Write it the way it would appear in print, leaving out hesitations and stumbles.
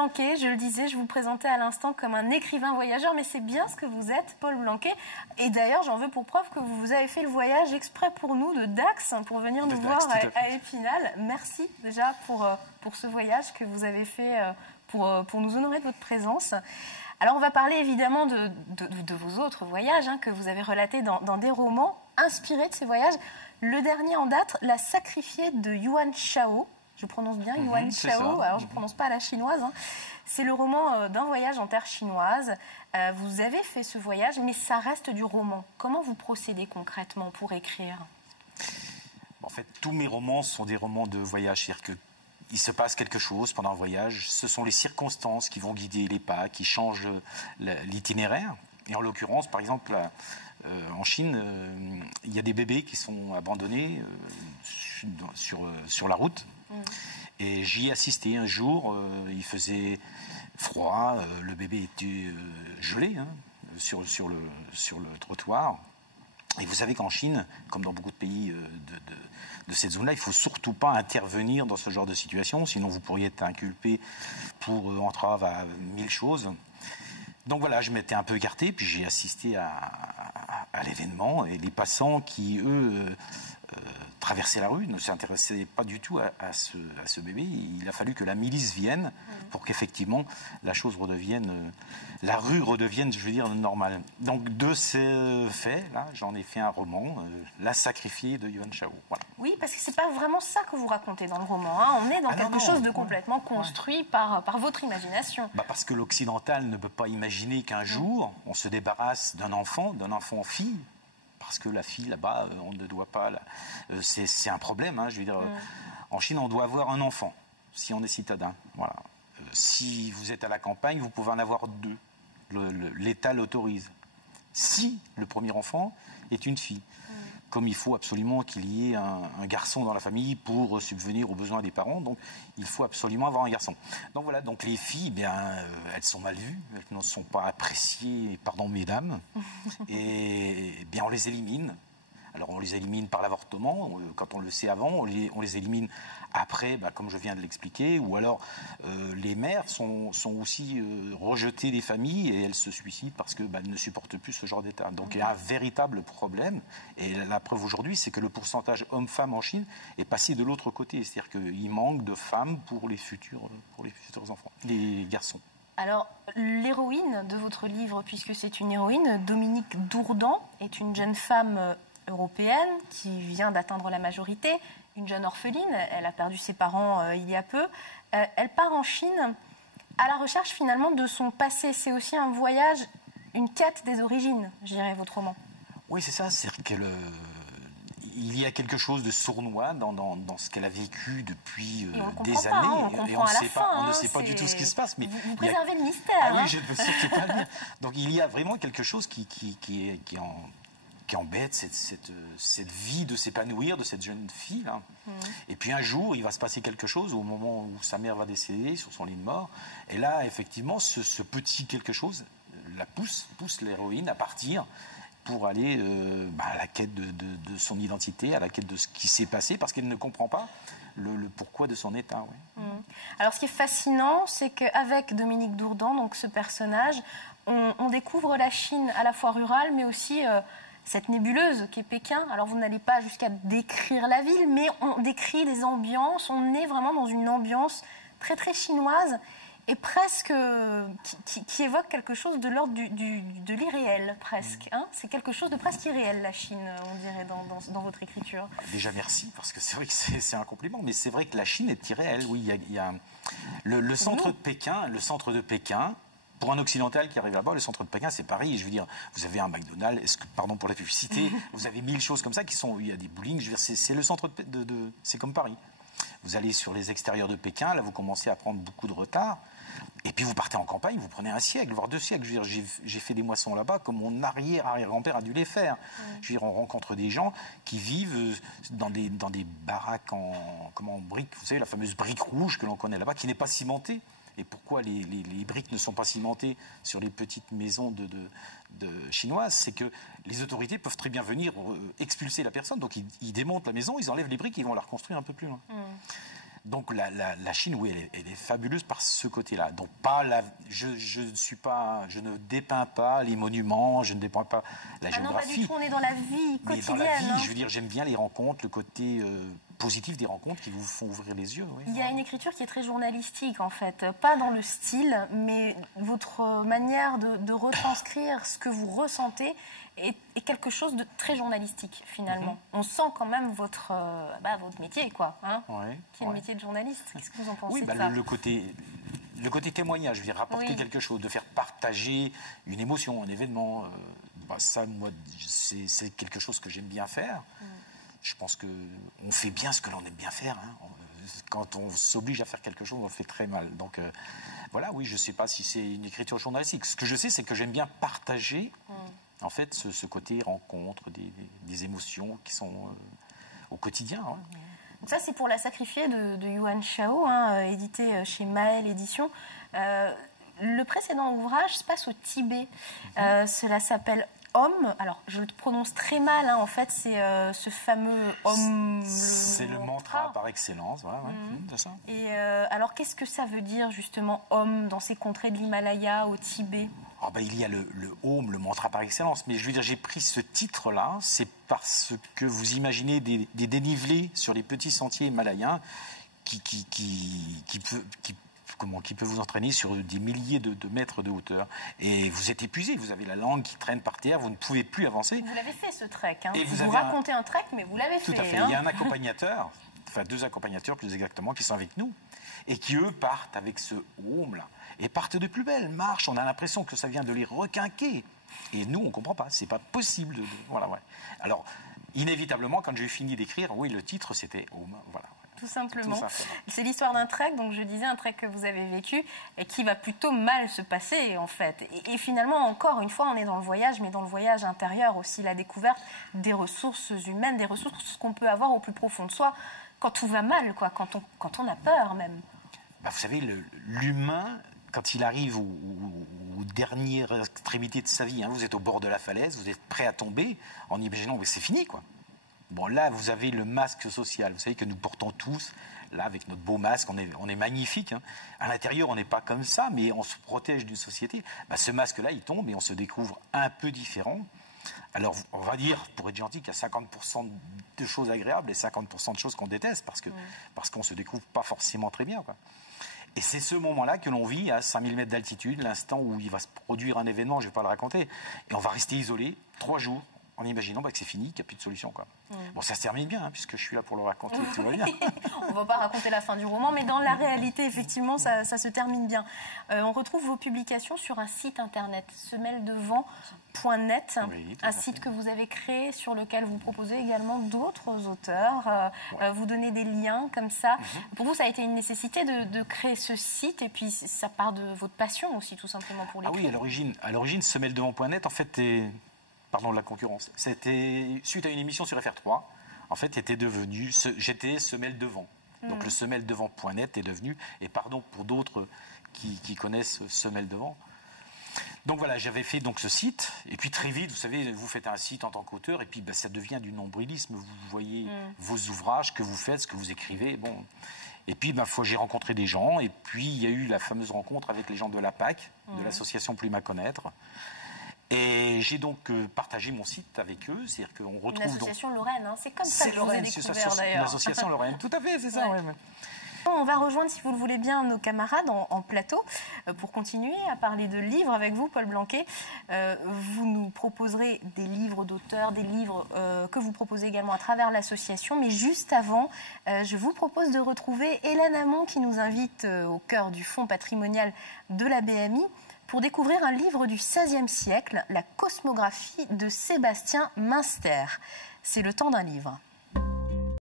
Blanquet, je le disais, je vous présentais à l'instant comme un écrivain voyageur, mais c'est bien ce que vous êtes, Paul Blanquet. Et d'ailleurs, j'en veux pour preuve que vous avez fait le voyage exprès pour nous de Dax, pour venir nous voir à Épinal. Merci déjà pour ce voyage que vous avez fait pour nous honorer de votre présence. Alors, on va parler évidemment de vos autres voyages que vous avez relatés dans des romans inspirés de ces voyages. Le dernier en date, La sacrifiée de Yuan Shao. Je prononce bien Yuan Shao, alors je ne prononce pas à la chinoise. C'est le roman d'un voyage en terre chinoise. Vous avez fait ce voyage, mais ça reste du roman. Comment vous procédez concrètement pour écrire? En fait, tous mes romans sont des romans de voyage. C'est-à-dire qu'il se passe quelque chose pendant un voyage. Ce sont les circonstances qui vont guider les pas, qui changent l'itinéraire. Et en l'occurrence, par exemple, en Chine, il y a des bébés qui sont abandonnés sur la route. Et j'y ai assisté un jour, il faisait froid, le bébé était gelé sur le trottoir. Et vous savez qu'en Chine, comme dans beaucoup de pays de cette zone-là, il ne faut surtout pas intervenir dans ce genre de situation, sinon vous pourriez être inculpé pour entrave à 1000 choses. Donc voilà, je m'étais un peu écarté, puis j'ai assisté à l'événement, et les passants qui, eux, traversaient la rue ne s'intéressaient pas du tout à ce bébé. Il a fallu que la milice vienne pour qu'effectivement la chose redevienne, la rue redevienne, je veux dire, normale. Donc de ces faits-là, j'en ai fait un roman, La sacrifiée de Yuan Shao. Voilà. Oui, parce que c'est pas vraiment ça que vous racontez dans le roman. On est dans quelque chose de complètement construit par votre imagination. Parce que l'occidental ne peut pas imaginer qu'un jour, on se débarrasse d'un enfant-fille, parce que la fille, là-bas, on ne doit pas... C'est un problème, je veux dire. En Chine, on doit avoir un enfant, si on est citadin. Voilà. Si vous êtes à la campagne, vous pouvez en avoir 2. L'État l'autorise. Si le premier enfant est une fille. Comme il faut absolument qu'il y ait un garçon dans la famille pour subvenir aux besoins des parents, donc il faut absolument avoir un garçon. Donc voilà, donc les filles, elles sont mal vues, elles ne sont pas appréciées, pardon mesdames, et on les élimine. Alors on les élimine par l'avortement, quand on le sait avant, on les élimine après, comme je viens de l'expliquer, ou alors les mères sont aussi rejetées des familles et elles se suicident parce qu'elles ne supportent plus ce genre d'état. Donc il y a un véritable problème, et la preuve aujourd'hui, c'est que le pourcentage homme-femme en Chine est passé de l'autre côté, c'est-à-dire qu'il manque de femmes pour les futurs enfants, les garçons. Alors, l'héroïne de votre livre, puisque c'est une héroïne, Dominique Dourdan, est une jeune femme européenne qui vient d'atteindre la majorité, une jeune orpheline, elle a perdu ses parents il y a peu. Elle part en Chine à la recherche finalement de son passé. C'est aussi un voyage, une quête des origines, je dirais, votre roman. Oui, c'est ça, c'est qu'il y a quelque chose de sournois dans ce qu'elle a vécu depuis des années. Et on ne sait pas du tout ce qui se passe. Mais vous préservez le mystère. Ah oui, je ne veux surtout pas le dire. Donc il y a vraiment quelque chose qui embête cette vie de s'épanouir de cette jeune fille là. Et puis un jour il va se passer quelque chose au moment où sa mère va décéder sur son lit de mort, et là effectivement ce petit quelque chose la pousse l'héroïne à partir pour aller à la quête de son identité, à la quête de ce qui s'est passé, parce qu'elle ne comprend pas le pourquoi de son état. Oui. Alors ce qui est fascinant, c'est qu'avec Dominique Dourdan, donc ce personnage, on découvre la Chine à la fois rurale mais aussi cette nébuleuse qui est Pékin. Alors vous n'allez pas jusqu'à décrire la ville, mais on décrit des ambiances. On est vraiment dans une ambiance très très chinoise et presque qui évoque quelque chose de l'ordre de l'irréel presque. C'est quelque chose de presque irréel, la Chine, on dirait, dans votre écriture. Déjà merci, parce que c'est vrai que c'est un compliment, mais c'est vrai que la Chine est irréelle. Oui, il y a le centre de Pékin. Pour un occidental qui arrive là-bas, le centre de Pékin, c'est Paris. Je veux dire, vous avez un McDonald's, pardon pour la publicité, vous avez 1000 choses comme ça il y a des bowling. Je veux dire, c'est le centre c'est comme Paris. Vous allez sur les extérieurs de Pékin, là, vous commencez à prendre beaucoup de retard. Et puis vous partez en campagne, vous prenez un siècle, voire 2 siècles. Je veux dire, j'ai fait des moissons là-bas comme mon arrière-grand-père a dû les faire. Je veux dire, on rencontre des gens qui vivent dans des baraques en briques. Vous savez, la fameuse brique rouge que l'on connaît là-bas, qui n'est pas cimentée. Et pourquoi les briques ne sont pas cimentées sur les petites maisons chinoises? C'est que les autorités peuvent très bien venir expulser la personne. Donc ils démontent la maison, ils enlèvent les briques et ils vont la reconstruire un peu plus loin. Donc la Chine, oui, elle est fabuleuse par ce côté-là. Donc je ne dépeins pas les monuments, je ne dépeins pas la géographie. Non, pas du tout, on est dans la vie quotidienne. Mais dans la vie, je veux dire, j'aime bien les rencontres, le côté positif des rencontres qui vous font ouvrir les yeux. Oui. Il y a une écriture qui est très journalistique, en fait. Pas dans le style, mais votre manière de retranscrire ce que vous ressentez est quelque chose de très journalistique, finalement. On sent quand même votre métier, quoi, hein, qui est le métier de journaliste. Qu'est-ce que vous en pensez de ça? Le côté témoignage, je veux dire, rapporter quelque chose, de faire partager une émotion, un événement, ça, moi, c'est quelque chose que j'aime bien faire. Je pense qu'on fait bien ce que l'on aime bien faire. Hein. Quand on s'oblige à faire quelque chose, on le fait très mal. Donc voilà, oui, je ne sais pas si c'est une écriture journalistique. Ce que je sais, c'est que j'aime bien partager en fait ce côté rencontre, des émotions qui sont au quotidien. Hein. Donc ça, c'est pour La Sacrifiée de Yuan Shao, édité chez Maël Éditions. Le précédent ouvrage se passe au Tibet. Cela s'appelle Om. Alors, je le prononce très mal, en fait, c'est ce fameux Om. C'est le mantra par excellence, voilà, c'est ça. Et alors, qu'est-ce que ça veut dire, justement, Om, dans ces contrées de l'Himalaya, au Tibet? Il y a le Om, le mantra par excellence, mais je veux dire, j'ai pris ce titre-là, c'est parce que vous imaginez des dénivelés sur les petits sentiers himalayens qui peut vous entraîner sur des milliers de mètres de hauteur. Et vous êtes épuisé, vous avez la langue qui traîne par terre, vous ne pouvez plus avancer. Vous l'avez fait, ce trek. Hein. Et vous racontez un trek, mais vous l'avez fait. Tout à fait. Hein. Il y a un accompagnateur, enfin 2 accompagnateurs plus exactement, qui sont avec nous, et qui, eux, partent avec ce Om-là, et partent de plus belle, marchent, on a l'impression que ça vient de les requinquer. Et nous, on ne comprend pas, c'est pas possible. Voilà, ouais. Alors, inévitablement, quand j'ai fini d'écrire, oui, le titre, c'était Om, voilà. Tout simplement. C'est l'histoire d'un trek, donc je disais un trek que vous avez vécu et qui va plutôt mal se passer en fait. Et finalement, encore une fois, on est dans le voyage, mais dans le voyage intérieur aussi, la découverte des ressources humaines, des ressources qu'on peut avoir au plus profond de soi quand tout va mal, quoi, quand on a peur même. Vous savez, l'humain, quand il arrive aux dernières extrémités de sa vie, vous êtes au bord de la falaise, vous êtes prêt à tomber, en imaginant que c'est fini, quoi. Bon, là, vous avez le masque social. Vous savez que nous portons tous, là, avec notre beau masque, on est magnifique. Hein. À l'intérieur, on n'est pas comme ça, mais on se protège d'une société. Ce masque-là, il tombe et on se découvre un peu différent. Alors, on va dire, pour être gentil, qu'il y a 50% de choses agréables et 50% de choses qu'on déteste, parce qu'on ne se découvre pas forcément très bien, quoi. Et c'est ce moment-là que l'on vit à 5000 mètres d'altitude, l'instant où il va se produire un événement, je ne vais pas le raconter, et on va rester isolé 3 jours, en imaginant que c'est fini, qu'il n'y a plus de solution, quoi. Bon, ça se termine bien, puisque je suis là pour le raconter, tout va bien. On ne va pas raconter la fin du roman, mais dans la réalité, effectivement, ça se termine bien. On retrouve vos publications sur un site internet, semelle-de-vent.net, un site que vous avez créé, sur lequel vous proposez également d'autres auteurs. Vous donnez des liens comme ça. Pour vous, ça a été une nécessité de créer ce site, et puis ça part de votre passion aussi, tout simplement, pour l'écrire. Ah oui, à l'origine, semelle-de-vent.net, en fait, pardon, la concurrence. C'était suite à une émission sur FR3. En fait, j'étais semelle de vent. Donc le semelle de vent.net est devenu, et pardon pour d'autres qui connaissent semelle de vent. Donc voilà, j'avais fait donc ce site, et puis très vite, vous savez, vous faites un site en tant qu'auteur, et puis ça devient du nombrilisme. Vous voyez vos ouvrages, que vous faites, ce que vous écrivez. Bon. Et puis, j'ai rencontré des gens, et puis il y a eu la fameuse rencontre avec les gens de la PAC, de l'association Plume à connaître. Et j'ai donc partagé mon site avec eux, c'est-à-dire qu'on retrouve... Une association Lorraine, hein. C'est comme ça que je vous ai découvert d'ailleurs. Une association Lorraine, tout à fait, c'est ça. Ouais. On va rejoindre, si vous le voulez bien, nos camarades en plateau pour continuer à parler de livres avec vous, Paul Blanquet. Vous nous proposerez des livres d'auteurs, des livres que vous proposez également à travers l'association. Mais juste avant, je vous propose de retrouver Hélène Hamon qui nous invite au cœur du fonds patrimonial de la BMI pour découvrir un livre du XVIe siècle, La cosmographie de Sébastien Münster. C'est le temps d'un livre.